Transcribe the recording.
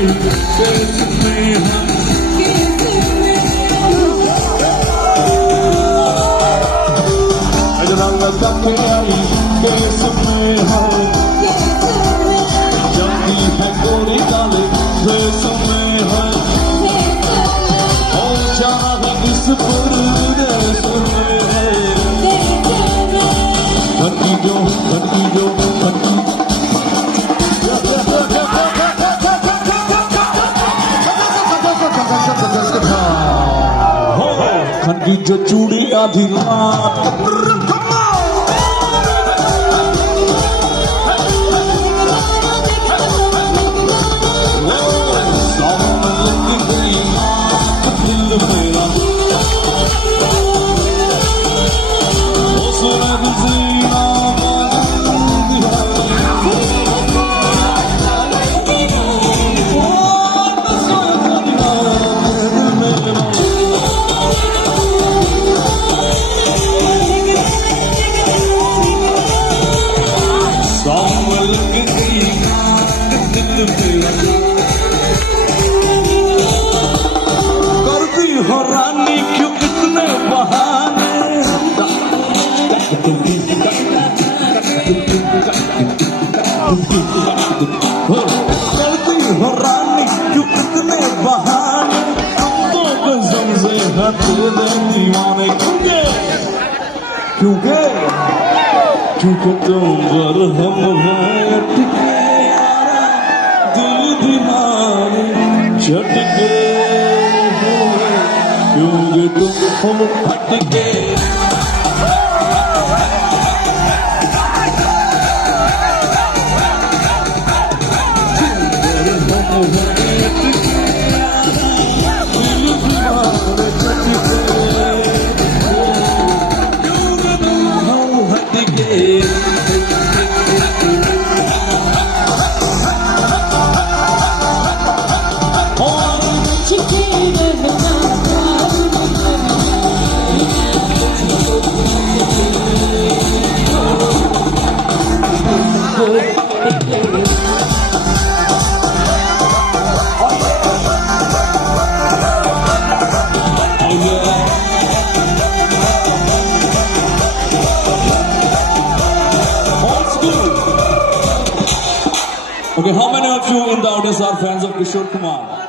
आई देश में है रंग तके आई देश में है जल्दी है गोरी डाले देश में है और जाना इस परदेश में है धरती जो खनकी जो चूड़ी आधी रात करती हो रानी क्यों कितने बहाने करती हो रानी क्यों कितने बहाने तो कसम से हट दे दीवाने क्योंकि तुम पर हम हैं टिके दिल दीवाने झटके क्योंकि तुम हम हटके Okay, how many of you in the audience are fans of Kishore Kumar?